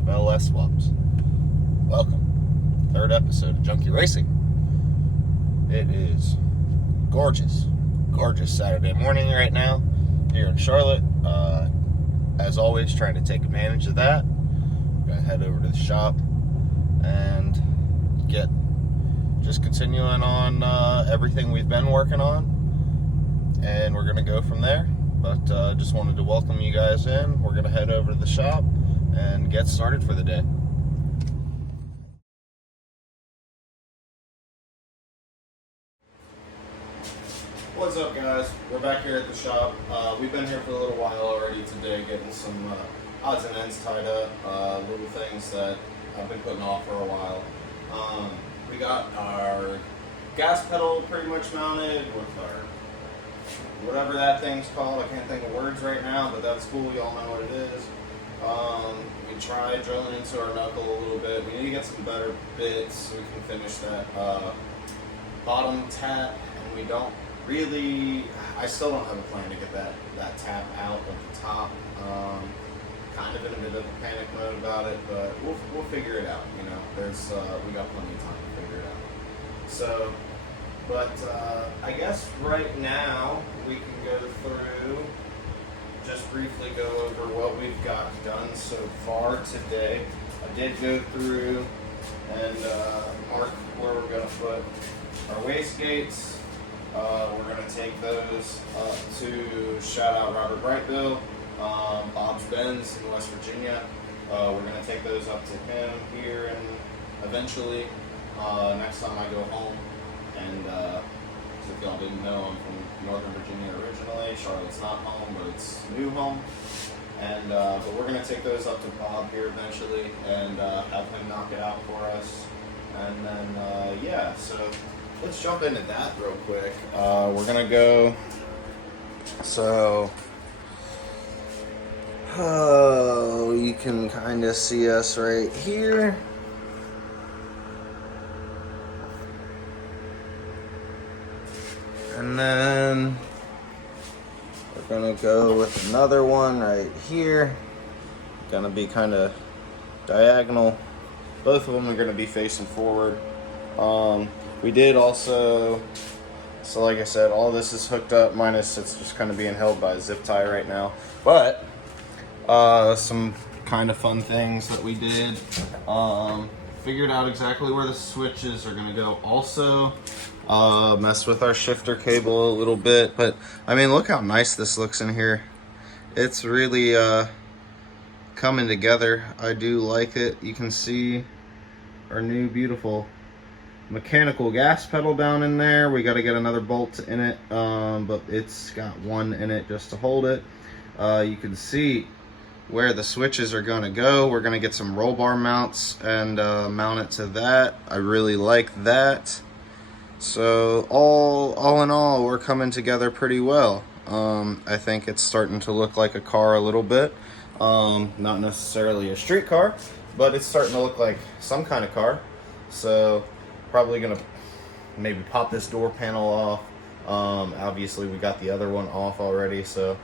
of LS swaps. Welcome. Third episode of Junky Racing. It is gorgeous Saturday morning right now here in Charlotte. As always, trying to take advantage of that. I'm gonna head over to the shop and just continuing on everything we've been working on, and we're gonna go from there. But just wanted to welcome you guys in. We're gonna head over to the shop and get started for the day. What's up, guys? We're back here at the shop. We've been here for a little while already today, getting some odds and ends tied up, little things that I've been putting off for a while. We got our gas pedal pretty much mounted with our whatever that thing's called. I can't think of words right now, but that's cool. Y'all know what it is. We tried drilling into our knuckle a little bit. We need to get some better bits so we can finish that bottom tap, and we don't really, I still don't have a plan to get that tap out of the top. Kind of in a bit of a panic mode about it, but we'll figure it out. You know, we got plenty of time to figure it out. So, but I guess right now we can go through, just briefly go over what we've got done so far today. I did go through and mark where we're going to put our wastegates. We're going to take those up to, shout out Robert Brightville, Bob's Benz in West Virginia. We're going to take those up to him here, and eventually, next time I go home. And so if y'all didn't know, I'm from Northern Virginia originally. Charlotte's not home, but it's new home. And but we're going to take those up to Bob here eventually and have him knock it out for us. And then, yeah, so let's jump into that real quick. We're going to go, so, you can kind of see us right here. And then we're going to go with another one right here. Going to be kind of diagonal. Both of them are going to be facing forward. We did also, so like I said, all this is hooked up, minus it's just kind of being held by a zip tie right now. But some kind of fun things that we did. Figured out exactly where the switches are going to go. Also, messed with our shifter cable a little bit. But, I mean, look how nice this looks in here. It's really coming together. I do like it. You can see our new beautiful mechanical gas pedal down in there. We got to get another bolt in it, but it's got one in it just to hold it. You can see where the switches are going to go. We're going to get some roll bar mounts and mount it to that. I really like that. So all in all, we're coming together pretty well. I think it's starting to look like a car a little bit. Not necessarily a street car, but it's starting to look like some kind of car. So probably going to maybe pop this door panel off. Obviously we got the other one off already, so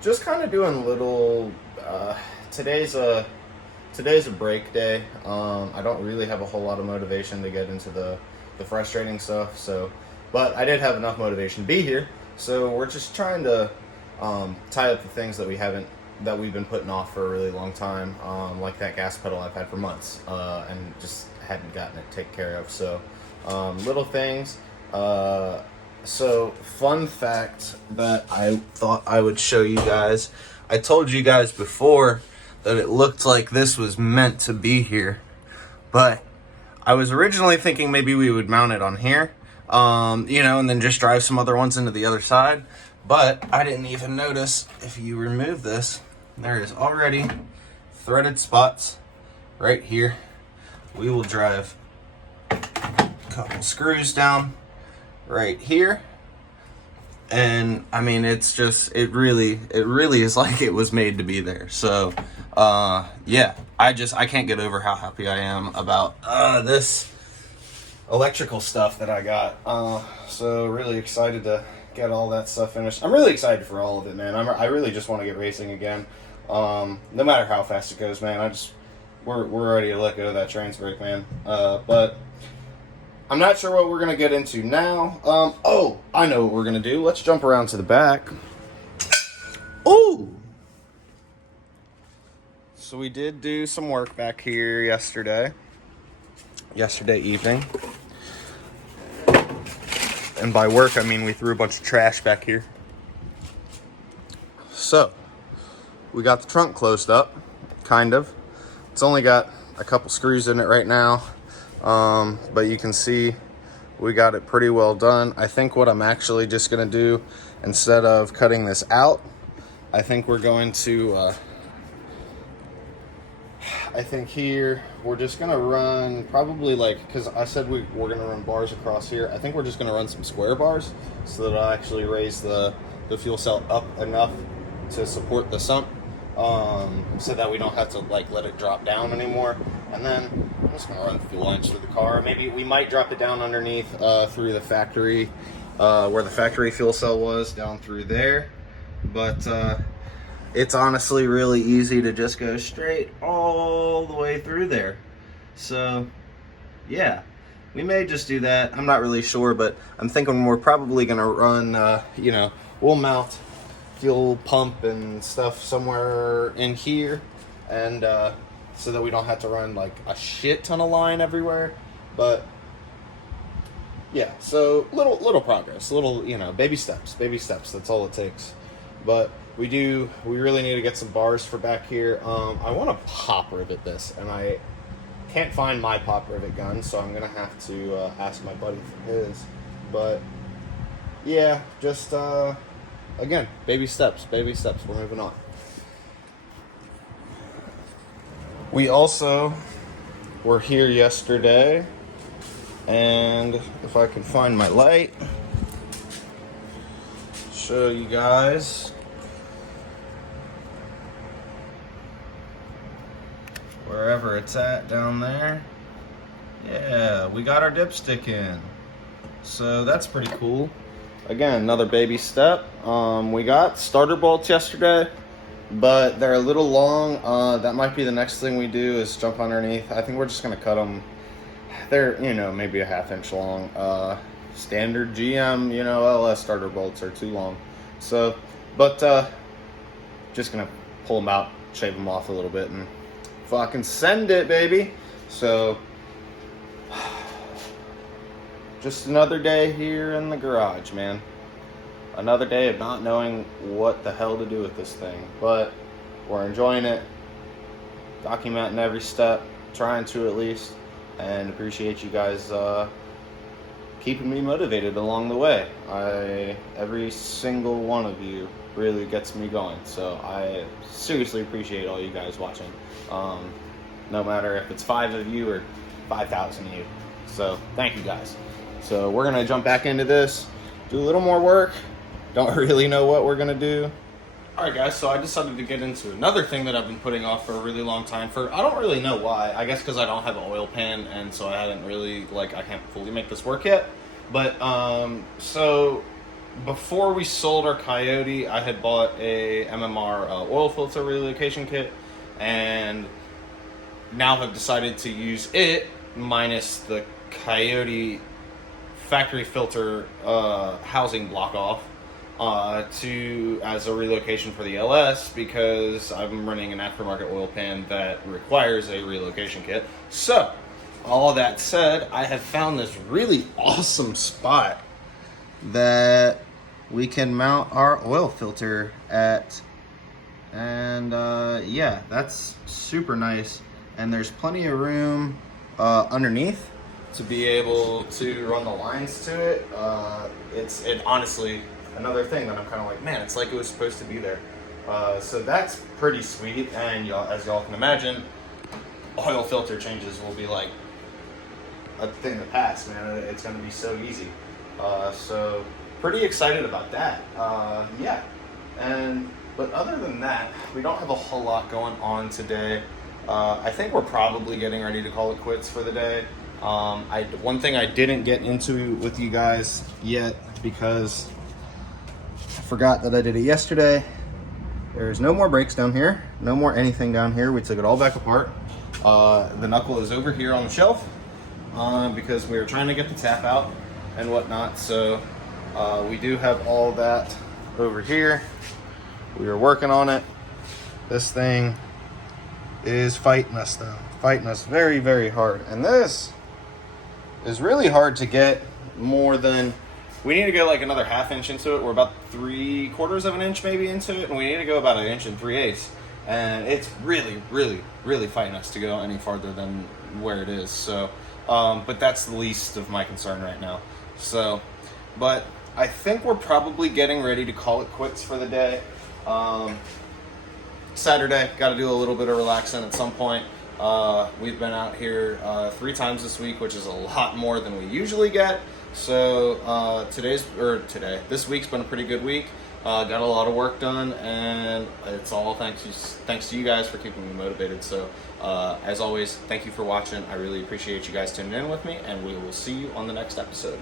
just kind of doing little, today's a break day. I don't really have a whole lot of motivation to get into the frustrating stuff, so, but I did have enough motivation to be here, so we're just trying to tie up the things that we've been putting off for a really long time, like that gas pedal I've had for months, and just hadn't gotten it taken care of. So little things. So, fun fact that I thought I would show you guys. I told you guys before that it looked like this was meant to be here, but I was originally thinking maybe we would mount it on here, you know, and then just drive some other ones into the other side. But I didn't even notice, if you remove this, there is already threaded spots right here. We will drive a couple screws down right here, and I mean, it's just, it really is like it was made to be there. So yeah, I can't get over how happy I am about this electrical stuff that I got. So really excited to get all that stuff finished. I'm really excited for all of it, man. I really just want to get racing again. No matter how fast it goes, man. we're ready to let go of that trans brake, man. But I'm not sure what we're gonna get into now. Oh, I know what we're gonna do. Let's jump around to the back. Ooh. So we did do some work back here yesterday evening. And by work, I mean we threw a bunch of trash back here. So, we got the trunk closed up, kind of. It's only got a couple screws in it right now. But you can see we got it pretty well done. I think what I'm actually just gonna do, instead of cutting this out, I think we're going to, I think here, we're just gonna run probably like, cause I said we're gonna run bars across here. I think we're just gonna run some square bars so that I'll actually raise the fuel cell up enough to support the sump, so that we don't have to like let it drop down anymore. And then I'm just gonna run the fuel lines through the car. Maybe we might drop it down underneath through the factory, where the factory fuel cell was, down through there. But it's honestly really easy to just go straight all the way through there. So yeah, we may just do that. I'm not really sure, but I'm thinking we're probably gonna run, you know, we'll mount fuel pump and stuff somewhere in here, and so that we don't have to run like a shit ton of line everywhere. But yeah, so little progress, little, you know, baby steps, that's all it takes. But we really need to get some bars for back here. I want to pop rivet this, and I can't find my pop rivet gun, so I'm gonna have to ask my buddy for his. But yeah, just again, baby steps, we're moving on. We also were here yesterday, and if I can find my light, show you guys. Wherever it's at down there. Yeah, we got our dipstick in. So that's pretty cool. Again, another baby step. We got starter bolts yesterday, but they're a little long. That might be the next thing we do, is jump underneath. I think we're just gonna cut them. They're, you know, maybe a ½ inch long. Standard GM, you know, LS starter bolts are too long. So, but just gonna pull them out, shave them off a little bit, and fucking send it, baby. So just another day here in the garage, man. Another day of not knowing what the hell to do with this thing, but we're enjoying it, documenting every step, trying to at least, and appreciate you guys keeping me motivated along the way. Every single one of you really gets me going, so I seriously appreciate all you guys watching, no matter if it's 5 of you or 5,000 of you. So thank you guys. So we're gonna jump back into this, do a little more work. Don't really know what we're gonna do. All right, guys, so I decided to get into another thing that I've been putting off for a really long time. I don't really know why. I guess because I don't have an oil pan, and so I hadn't really, I can't fully make this work yet. But so before we sold our Coyote, I had bought a MMR oil filter relocation kit, and now have decided to use it minus the Coyote factory filter housing block off as a relocation for the LS, because I'm running an aftermarket oil pan that requires a relocation kit. So all that said, I have found this really awesome spot that we can mount our oil filter at, and yeah, that's super nice. And there's plenty of room underneath to be able to run the lines to it. It's honestly another thing that I'm kind of like, man, it's like it was supposed to be there. So that's pretty sweet. And as y'all can imagine, oil filter changes will be like a thing of the past, man. It's going to be so easy. So pretty excited about that. Yeah. But other than that, we don't have a whole lot going on today. I think we're probably getting ready to call it quits for the day. One thing I didn't get into with you guys yet, because I forgot that I did it yesterday. There's no more brakes down here, no more anything down here. We took it all back apart. The knuckle is over here on the shelf because we were trying to get the tap out and whatnot. So we do have all that over here. We are working on it. This thing is fighting us though. Fighting us very, very hard. And this is really hard to get more than, we need to go like another ½ inch into it. We're about 3/4 of an inch maybe into it, and we need to go about 1 3/8 inches. And it's really, really, really fighting us to go any farther than where it is. So, but that's the least of my concern right now. So, but I think we're probably getting ready to call it quits for the day. Saturday, got to do a little bit of relaxing at some point. We've been out here 3 times this week, which is a lot more than we usually get. So this week's been a pretty good week. Got a lot of work done, and it's all thanks to you guys for keeping me motivated. So as always, thank you for watching. I really appreciate you guys tuning in with me, and we will see you on the next episode.